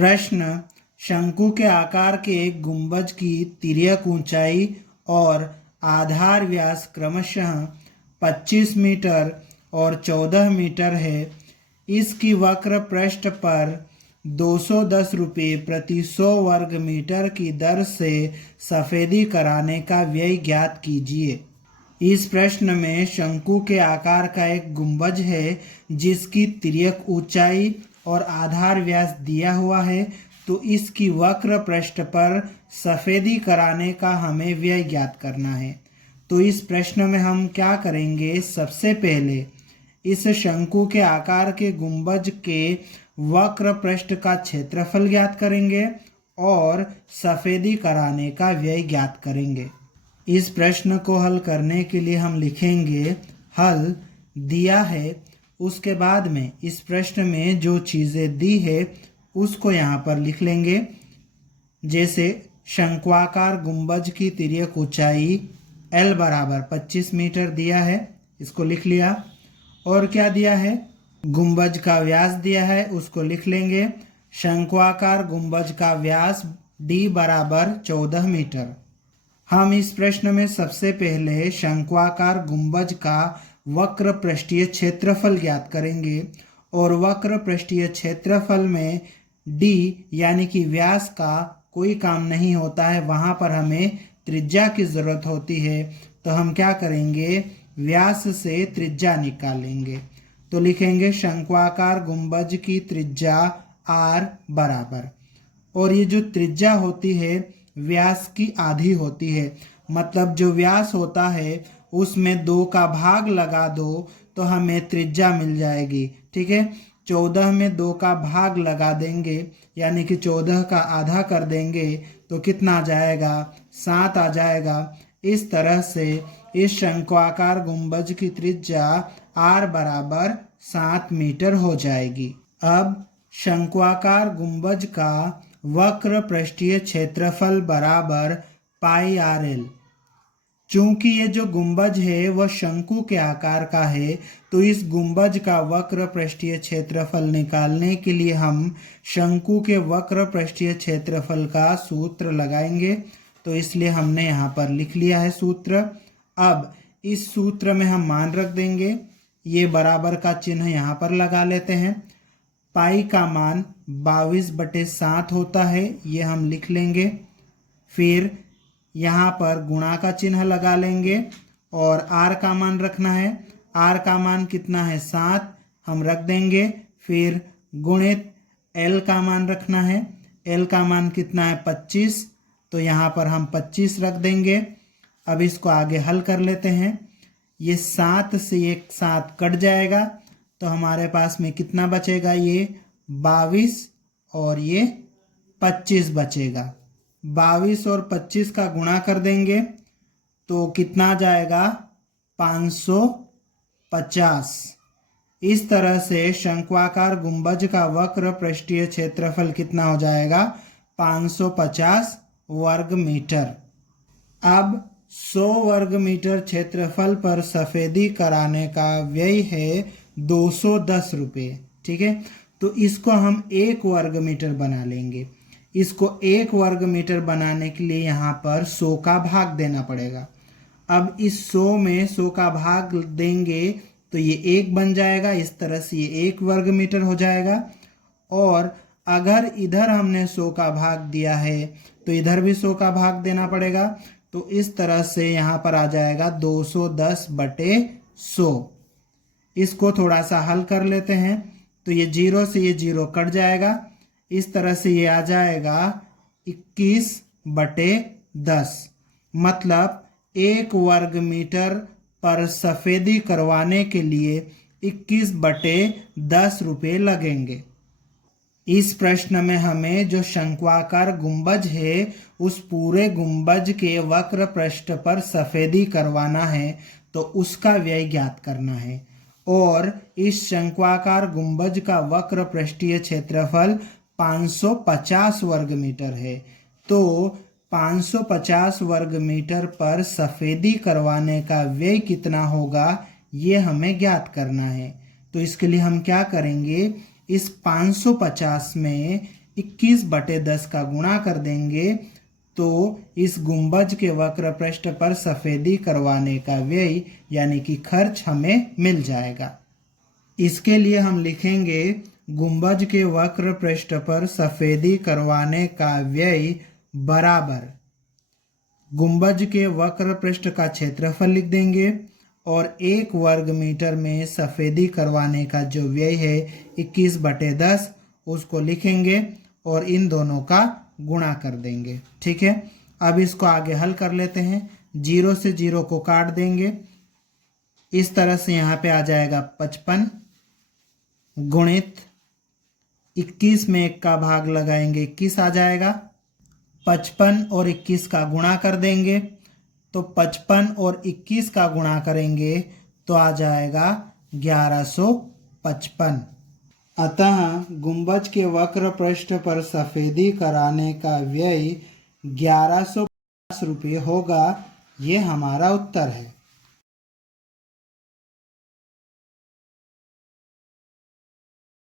प्रश्न, शंकु के आकार के एक गुंबज की तिर्यक ऊंचाई और आधार व्यास क्रमशः 25 मीटर और 14 मीटर है। इसकी वक्र पृष्ठ पर 210 रुपये प्रति 100 वर्ग मीटर की दर से सफेदी कराने का व्यय ज्ञात कीजिए। इस प्रश्न में शंकु के आकार का एक गुंबज है जिसकी तिर्यक ऊंचाई और आधार व्यास दिया हुआ है, तो इसकी वक्र पृष्ठ पर सफेदी कराने का हमें व्यय ज्ञात करना है। तो इस प्रश्न में हम क्या करेंगे, सबसे पहले इस शंकु के आकार के गुंबज के वक्र पृष्ठ का क्षेत्रफल ज्ञात करेंगे और सफेदी कराने का व्यय ज्ञात करेंगे। इस प्रश्न को हल करने के लिए हम लिखेंगे हल दिया है, उसके बाद में इस प्रश्न में जो चीज़ें दी है उसको यहाँ पर लिख लेंगे। जैसे शंक्वाकार गुंबज की तिर्यक ऊंचाई L बराबर 25 मीटर दिया है, इसको लिख लिया। और क्या दिया है, गुंबज का व्यास दिया है, उसको लिख लेंगे। शंक्वाकार गुंबज का व्यास D बराबर 14 मीटर। हम इस प्रश्न में सबसे पहले शंक्वाकार गुंबज का वक्र पृष्ठीय क्षेत्रफल ज्ञात करेंगे और वक्र पृष्ठीय क्षेत्रफल में D यानी कि व्यास का कोई काम नहीं होता है, वहाँ पर हमें त्रिज्या की ज़रूरत होती है। तो हम क्या करेंगे, व्यास से त्रिज्या निकालेंगे। तो लिखेंगे शंक्वाकार गुंबज की त्रिज्या R बराबर, और ये जो त्रिज्या होती है व्यास की आधी होती है, मतलब जो व्यास होता है उसमें 2 का भाग लगा दो तो हमें त्रिज्या मिल जाएगी। ठीक है, 14 में 2 का भाग लगा देंगे यानी कि 14 का आधा कर देंगे तो कितना आ जाएगा, 7 आ जाएगा। इस तरह से इस शंक्वाकार गुंबज की त्रिज्या R बराबर 7 मीटर हो जाएगी। अब शंक्वाकार गुंबज का वक्र पृष्ठीय क्षेत्रफल बराबर पाई RL। चूंकि ये जो गुंबज है वह शंकु के आकार का है, तो इस गुंबज का वक्र पृष्ठीय क्षेत्रफल निकालने के लिए हम शंकु के वक्र पृष्ठीय क्षेत्रफल का सूत्र लगाएंगे। तो इसलिए हमने यहाँ पर लिख लिया है सूत्र। अब इस सूत्र में हम मान रख देंगे, ये बराबर का चिन्ह यहाँ पर लगा लेते हैं। पाई का मान 22/7 होता है, ये हम लिख लेंगे। फिर यहाँ पर गुणा का चिन्ह लगा लेंगे और R का मान रखना है। R का मान कितना है, 7, हम रख देंगे। फिर गुणित L का मान रखना है। L का मान कितना है, 25, तो यहाँ पर हम 25 रख देंगे। अब इसको आगे हल कर लेते हैं। ये 7 से एक 7 कट जाएगा तो हमारे पास में कितना बचेगा, ये 22 और ये 25 बचेगा। 22 और 25 का गुणा कर देंगे तो कितना आ जाएगा, 550। इस तरह से शंक्वाकार गुंबज का वक्र पृष्ठीय क्षेत्रफल कितना हो जाएगा, 550 वर्ग मीटर। अब 100 वर्ग मीटर क्षेत्रफल पर सफेदी कराने का व्यय है 210 रुपये। ठीक है, तो इसको हम 1 वर्ग मीटर बना लेंगे। इसको 1 वर्ग मीटर बनाने के लिए यहाँ पर 100 का भाग देना पड़ेगा। अब इस 100 में 100 का भाग देंगे तो ये 1 बन जाएगा। इस तरह से ये 1 वर्ग मीटर हो जाएगा। और अगर इधर हमने 100 का भाग दिया है तो इधर भी 100 का भाग देना पड़ेगा। तो इस तरह से यहाँ पर आ जाएगा 210/100। इसको थोड़ा सा हल कर लेते हैं तो ये 0 से ये 0 कट जाएगा। इस तरह से ये आ जाएगा 21/10, मतलब 1 वर्ग मीटर पर सफेदी करवाने के लिए 21/10 रुपये लगेंगे। इस प्रश्न में हमें जो शंक्वाकार गुंबज है उस पूरे गुंबज के वक्र पृष्ठ पर सफेदी करवाना है, तो उसका व्यय ज्ञात करना है। और इस शंक्वाकार गुंबज का वक्र पृष्ठीय क्षेत्रफल 550 वर्ग मीटर है। तो 550 वर्ग मीटर पर सफेदी करवाने का व्यय कितना होगा, ये हमें ज्ञात करना है। तो इसके लिए हम क्या करेंगे, इस 550 में 21/10 का गुणा कर देंगे तो इस गुंबज के वक्र पृष्ठ पर सफेदी करवाने का व्यय यानी कि खर्च हमें मिल जाएगा। इसके लिए हम लिखेंगे गुंबज के वक्र पृष्ठ पर सफेदी करवाने का व्यय बराबर गुंबज के वक्र पृष्ठ का क्षेत्रफल लिख देंगे और 1 वर्ग मीटर में सफेदी करवाने का जो व्यय है 21/10 उसको लिखेंगे और इन दोनों का गुणा कर देंगे। ठीक है, अब इसको आगे हल कर लेते हैं। 0 से 0 को काट देंगे, इस तरह से यहाँ पे आ जाएगा 55 गुणित 21 में 1 का भाग लगाएंगे 21 आ जाएगा। 55 और 21 का गुणा कर देंगे तो 55 और 21 का गुणा करेंगे तो आ जाएगा 1155। अतः गुंबज के वक्र पृष्ठ पर सफेदी कराने का व्यय 1150 रुपये होगा। ये हमारा उत्तर है।